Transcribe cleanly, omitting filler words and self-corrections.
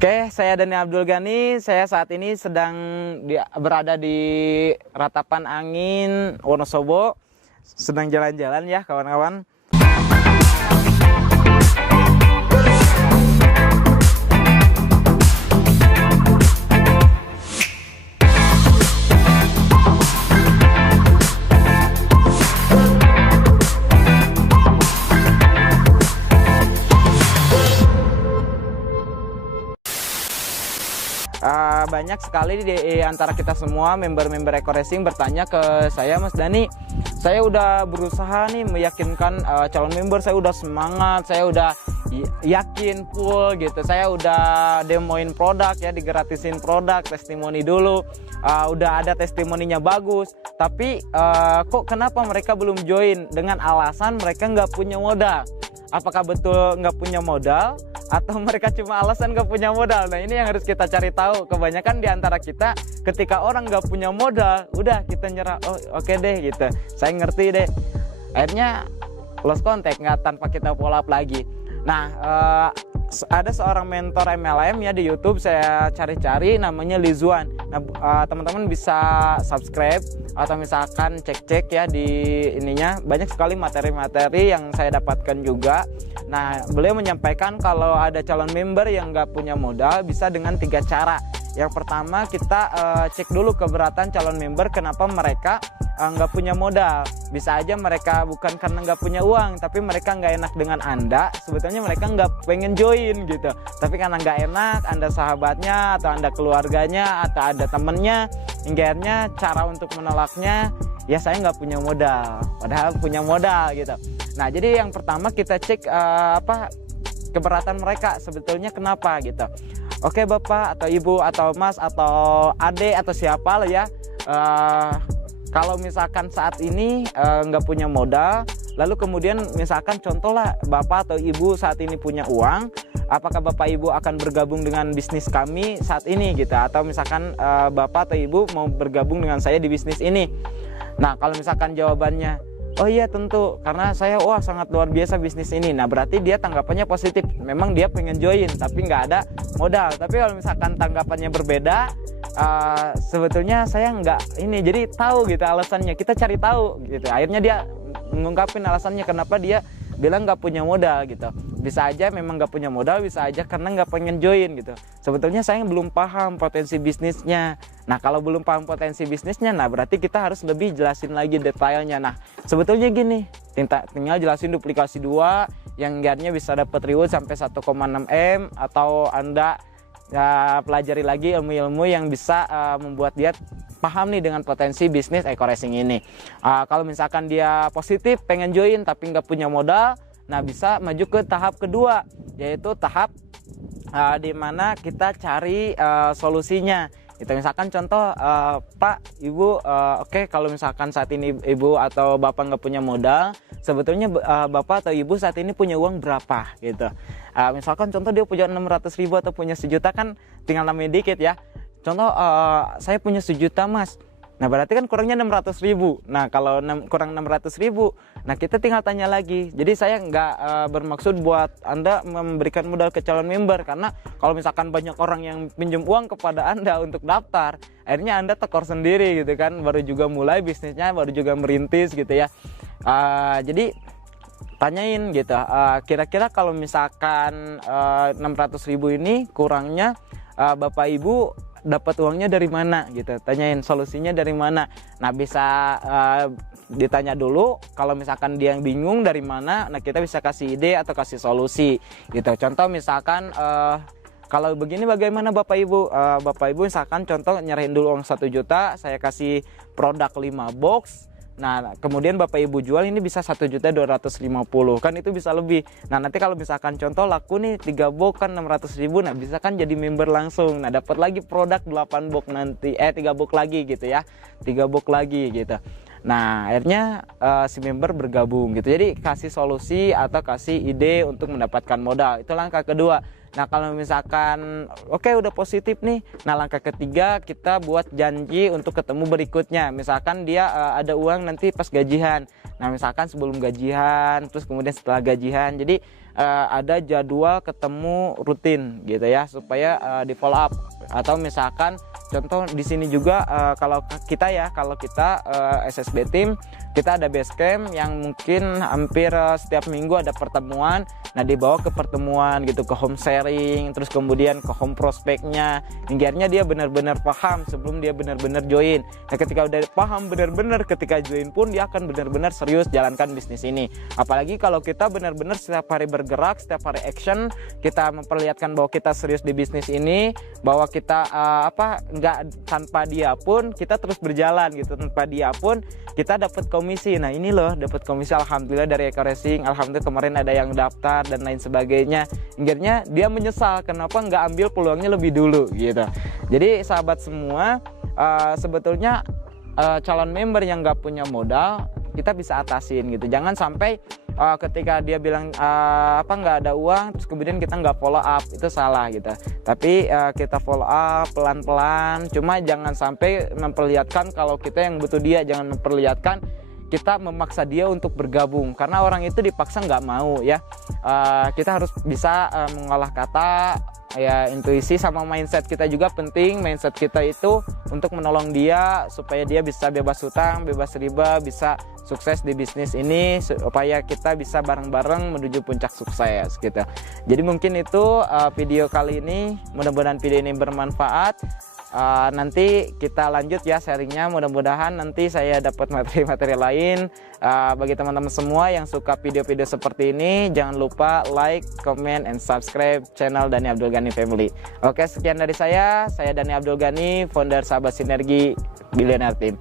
Oke, saya Dani Abdul Ghani. Saya saat ini sedang berada di Ratapan Angin, Wonosobo. Sedang jalan-jalan ya, kawan-kawan. Banyak sekali di antara kita semua member-member Eko Racing bertanya ke saya, Mas Dani, saya udah berusaha nih meyakinkan calon member, saya udah semangat, saya udah yakin full gitu, saya udah demoin produk ya, digratisin produk, testimoni dulu, udah ada testimoninya bagus, tapi kok kenapa mereka belum join? Dengan alasan mereka nggak punya modal. Apakah betul nggak punya modal atau mereka cuma alasan nggak punya modal? Nah, ini yang harus kita cari tahu. Kebanyakan di antara kita ketika orang nggak punya modal, udah kita nyerah. Oh, oke deh gitu, saya ngerti deh. Akhirnya lost contact, nggak, tanpa kita follow up lagi. Nah, ada seorang mentor MLM ya di YouTube, saya cari-cari, namanya Lizuan. Nah, teman-teman bisa subscribe atau misalkan cek-cek ya di ininya, banyak sekali materi-materi yang saya dapatkan juga. Nah, beliau menyampaikan kalau ada calon member yang nggak punya modal bisa dengan 3 cara. Yang pertama, kita cek dulu keberatan calon member, kenapa mereka nggak punya modal. Bisa aja mereka bukan karena nggak punya uang, tapi mereka nggak enak dengan Anda. Sebetulnya mereka nggak pengen join gitu, tapi karena nggak enak, Anda sahabatnya atau Anda keluarganya atau ada temennya, akhirnya cara untuk menolaknya ya saya nggak punya modal, padahal punya modal gitu. Nah, jadi yang pertama kita cek keberatan mereka sebetulnya kenapa gitu. Oke, Bapak atau Ibu atau Mas atau Ade atau siapa lah ya, kalau misalkan saat ini nggak punya modal, lalu kemudian misalkan contoh lah Bapak atau Ibu saat ini punya uang, apakah Bapak Ibu akan bergabung dengan bisnis kami saat ini gitu, atau misalkan Bapak atau Ibu mau bergabung dengan saya di bisnis ini. Nah, kalau misalkan jawabannya oh iya tentu, karena saya sangat luar biasa bisnis ini. Nah, berarti dia tanggapannya positif. Memang dia pengen join tapi nggak ada modal. Tapi kalau misalkan tanggapannya berbeda, sebetulnya saya nggak ini. Jadi tahu gitu alasannya. Kita cari tahu gitu. Akhirnya dia mengungkapin alasannya kenapa dia bilang nggak punya modal gitu. Bisa aja memang nggak punya modal, bisa aja karena nggak pengen join gitu. Sebetulnya saya belum paham potensi bisnisnya. Nah, kalau belum paham potensi bisnisnya, nah berarti kita harus lebih jelasin lagi detailnya. Nah, sebetulnya gini, tinggal jelasin duplikasi 2 yang guardnya bisa dapat reward sampai 1,6 M, atau Anda pelajari lagi ilmu-ilmu yang bisa membuat dia paham nih dengan potensi bisnis Eko Racing ini. Kalau misalkan dia positif pengen join tapi nggak punya modal, nah bisa maju ke tahap kedua, yaitu tahap di mana kita cari solusinya. Itu misalkan contoh, Pak, Ibu, oke, kalau misalkan saat ini Ibu atau Bapak nggak punya modal, sebetulnya Bapak atau Ibu saat ini punya uang berapa gitu. Misalkan contoh dia punya 600.000 atau punya 1 juta, kan tinggal namanya dikit ya. Contoh, saya punya 1 juta, Mas. Nah, berarti kan kurangnya 600.000. Nah, kalau kurang 600.000, nah kita tinggal tanya lagi. Jadi saya nggak bermaksud buat Anda memberikan modal ke calon member, karena kalau misalkan banyak orang yang pinjam uang kepada Anda untuk daftar, akhirnya Anda tekor sendiri gitu kan. Baru juga mulai bisnisnya, baru juga merintis gitu ya. Jadi tanyain gitu, kira-kira kalau misalkan 600.000 ini kurangnya, Bapak Ibu dapat uangnya dari mana gitu, tanyain solusinya dari mana. Nah, bisa ditanya dulu. Kalau misalkan dia yang bingung dari mana, nah kita bisa kasih ide atau kasih solusi gitu. Contoh misalkan kalau begini bagaimana Bapak Ibu, Bapak Ibu misalkan contoh nyerahin dulu uang 1 juta, saya kasih produk 5 box. Nah, kemudian Bapak Ibu jual, ini bisa 1.250.000, kan itu bisa lebih. Nah, nanti kalau misalkan contoh laku nih 3 box kan 600.000, nah bisa kan jadi member langsung. Nah, dapat lagi produk 8 box nanti, 3 box lagi gitu ya, 3 box lagi gitu. Nah, akhirnya si member bergabung gitu. Jadi kasih solusi atau kasih ide untuk mendapatkan modal, itu langkah kedua. Nah kalau misalkan oke udah positif nih, nah langkah ketiga kita buat janji untuk ketemu berikutnya. Misalkan dia ada uang nanti pas gajian, nah misalkan sebelum gajian, terus kemudian setelah gajian. Jadi ada jadwal ketemu rutin gitu ya, supaya di follow up. Atau misalkan contoh di sini juga kalau kita SSB Team, kita ada base camp yang mungkin hampir setiap minggu ada pertemuan. Nah dibawa ke pertemuan gitu, ke home sharing, terus kemudian ke home prospeknya, hingga dia benar-benar paham sebelum dia benar-benar join. Nah ketika udah paham benar-benar, ketika join pun dia akan benar-benar serius jalankan bisnis ini. Apalagi kalau kita benar-benar setiap hari bergerak, setiap hari action, kita memperlihatkan bahwa kita serius di bisnis ini, bahwa kita nggak, tanpa dia pun kita terus berjalan gitu, tanpa dia pun kita dapat komisi. Nah ini loh dapat komisi, alhamdulillah dari Eko Racing, alhamdulillah kemarin ada yang daftar dan lain sebagainya. Akhirnya dia menyesal kenapa nggak ambil peluangnya lebih dulu gitu. Jadi sahabat semua, sebetulnya calon member yang nggak punya modal kita bisa atasin gitu. Jangan sampai ketika dia bilang nggak ada uang, terus kemudian kita nggak follow up, itu salah gitu. Tapi kita follow up pelan-pelan, cuma jangan sampai memperlihatkan kalau kita yang butuh dia, jangan memperlihatkan kita memaksa dia untuk bergabung, karena orang itu dipaksa nggak mau ya. Kita harus bisa mengolah kata, ya intuisi sama mindset kita juga penting. Mindset kita itu untuk menolong dia supaya dia bisa bebas hutang, bebas riba, bisa sukses di bisnis ini, supaya kita bisa bareng-bareng menuju puncak sukses gitu. Jadi mungkin itu video kali ini, mudah-mudahan video ini bermanfaat. Nanti kita lanjut ya sharingnya, mudah-mudahan nanti saya dapat materi-materi lain. Bagi teman-teman semua yang suka video-video seperti ini, jangan lupa like, comment, and subscribe channel Dhani Abdul Ghani Family. Oke, sekian dari saya Dhani Abdul Ghani, founder Sahabat Sinergi Billionaire Team.